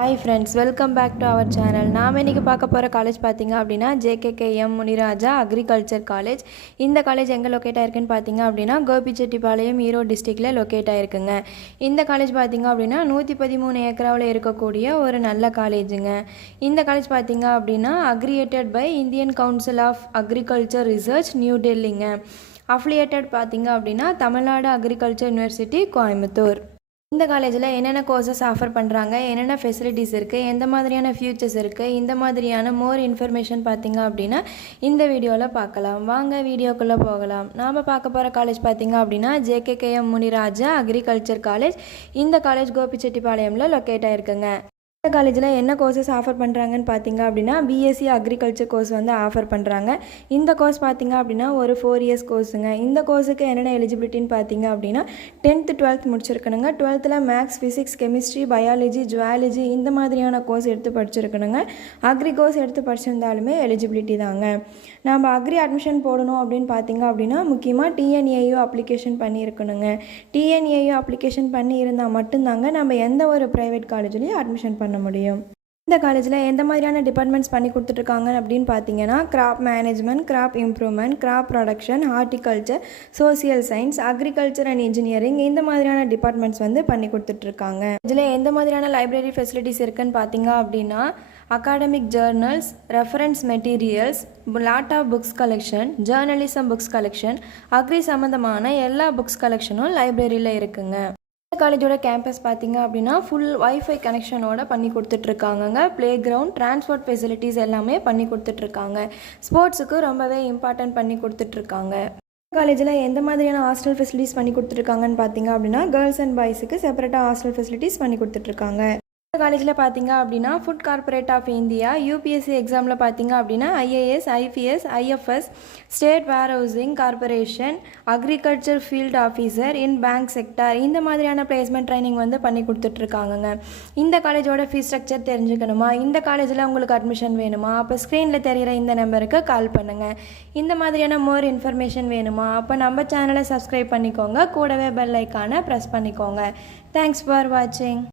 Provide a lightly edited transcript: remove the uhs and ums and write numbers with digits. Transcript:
Hi friends, welcome back to our channel. நாம் இன்றைக்கி பார்க்க போகிற காலேஜ் பார்த்திங்க அப்படின்னா ஜேகேகேஎம் முனிராஜா அக்ரிகல்ச்சர் காலேஜ். இந்த காலேஜ் எங்கே லொக்கேட் ஆகிருக்குன்னு பார்த்தீங்க அப்படின்னா கோபிச்செட்டிப்பாளையம் ஈரோடு டிஸ்ட்ரிக்டில் லொக்கேட் ஆகிருக்குங்க. இந்த காலேஜ் பார்த்திங்க அப்படின்னா 113 ஏக்கராவில் இருக்கக்கூடிய ஒரு நல்ல காலேஜுங்க. இந்த காலேஜ் பார்த்திங்க அப்படின்னா accredited by Indian Council of Agriculture Research New டெல்லிங்க. அஃபிலியேட்டட் பார்த்திங்க அப்படின்னா தமிழ்நாடு அக்ரிகல்ச்சர் யூனிவர்சிட்டி கோயம்புத்தூர். இந்த காலேஜில் என்னென்ன கோர்சஸ் ஆஃபர் பண்ணுறாங்க, என்னென்ன ஃபெசிலிட்டிஸ் இருக்குது, எந்த மாதிரியான ஃபியூச்சர்ஸ் இருக்குது, இந்த மாதிரியான மோர் இன்ஃபர்மேஷன் பார்த்திங்க அப்படின்னா இந்த வீடியோவில் பார்க்கலாம். வாங்க வீடியோக்குள்ளே போகலாம். நாம் பார்க்க போகிற காலேஜ் பார்த்திங்க அப்படின்னா ஜேகேகேஎம் முனிராஜா அக்ரிகல்ச்சர் காலேஜ். இந்த காலேஜ் கோபிச்செட்டிப்பாளையமில் லொக்கேட் ஆகிருக்குங்க. இந்த காலேஜில் என்ன கோர்சஸ் ஆஃபர் பண்ணுறாங்கன்னு பார்த்தீங்க அப்படின்னா பிஎஸ்சி அக்ரிகல்ச்சர் கோர்ஸ் வந்து ஆஃபர் பண்ணுறாங்க. இந்த கோர்ஸ் பார்த்தீங்க அப்படின்னா ஒரு 4 இயர்ஸ் கோர்ஸுங்க. இந்த கோர்ஸுக்கு என்னென்ன எலிஜிபிலிட்டின்னு பார்த்தீங்க அப்படின்னா 10th 12th முடிச்சிருக்கணுங்க. 12th maths, physics, chemistry, biology, zoology இந்த மாதிரியான கோர்ஸ் எடுத்து படிச்சிருக்கணுங்க. அக்ரி கோர்ஸ் எடுத்து படிச்சிருந்தாலுமே எலிஜிபிலிட்டி தாங்க. நம்ம அக்ரி அட்மிஷன் போடணும் அப்படின்னு பார்த்தீங்க அப்படின்னா முக்கியமாக டிஎன்ஏயு அப்ளிகேஷன் பண்ணியிருக்கணுங்க. டிஎன்ஏயு அப்ளிகேஷன் பண்ணி இருந்தால் மட்டும்தாங்க நம்ம எந்த ஒரு ப்ரைவேட் காலேஜ்லேயும் அட்மிஷன் பண்ண முடியும். இந்த காலேஜில் எந்த மாதிரியான டிபார்ட்மெண்ட்ஸ் பண்ணி கொடுத்துட்ருக்காங்க அப்படின்னு பார்த்தீங்கன்னா crop management, crop improvement, crop production, horticulture, social science, agriculture and engineering இந்த மாதிரியான டிபார்ட்மெண்ட்ஸ் வந்து பண்ணி கொடுத்துட்ருக்காங்க. இதில் எந்த மாதிரியான லைப்ரரி ஃபெசிலிட்டிஸ் இருக்குதுன்னு பார்த்தீங்க அப்படின்னா academic journals, reference materials, lot of books collection, journalism books collection, agri சம்மந்தமான எல்லா புக்ஸ் கலெக்ஷனும் லைப்ரரியில் இருக்குங்க. இந்த காலேஜோட கேம்பஸ் பார்த்தீங்க அப்படின்னா ஃபுல் வைஃபை கனெக்ஷனோட பண்ணி கொடுத்துட்ருக்காங்கங்க. ப்ளே கிரவுண்ட், டிரான்ஸ்போர்ட் ஃபெசிலிட்டிஸ் எல்லாமே பண்ணி கொடுத்துட்ருக்காங்க. ஸ்போர்ட்ஸுக்கு ரொம்பவே இம்பார்ட்டன்ட் பண்ணி கொடுத்துட்ருக்காங்க. காலேஜில் எந்த மாதிரியான ஹாஸ்டல் ஃபெசிலிட்டிஸ் பண்ணி கொடுத்துட்ருக்காங்கன்னு பார்த்தீங்க அப்படின்னா கேர்ள்ஸ் அண்ட் பாய்ஸுக்கு செப்பரேட்டாக ஹாஸ்டல் ஃபெசிலிட்டிஸ் பண்ணி கொடுத்துட்ருக்காங்க. காலேஜில் பார்த்தீங்க அப்படின்னா food corporate of India UPSC எக்ஸாமில் பார்த்தீங்க அப்படின்னா IAS, IPS, IFS, state warehousing corporation, agriculture field officer in bank sector இந்த மாதிரியான பிளேஸ்மெண்ட் ட்ரைனிங் வந்து பண்ணி கொடுத்துட்ருக்காங்கங்க. இந்த காலேஜோட ஃபீஸ் ஸ்ட்ரக்சர் தெரிஞ்சுக்கணுமா, இந்த காலேஜில் உங்களுக்கு அட்மிஷன் வேணுமா, அப்போ ஸ்க்ரீனில் தெரிகிற இந்த நம்பருக்கு கால் பண்ணுங்கள். இந்த மாதிரியான மோர் இன்ஃபர்மேஷன் வேணுமா, அப்போ நம்ம சேனலை சப்ஸ்கிரைப் பண்ணிக்கோங்க, கூடவே பெல் ஐக்கானை ப்ரெஸ் பண்ணிக்கோங்க. தேங்க்ஸ் ஃபார் வாட்சிங்.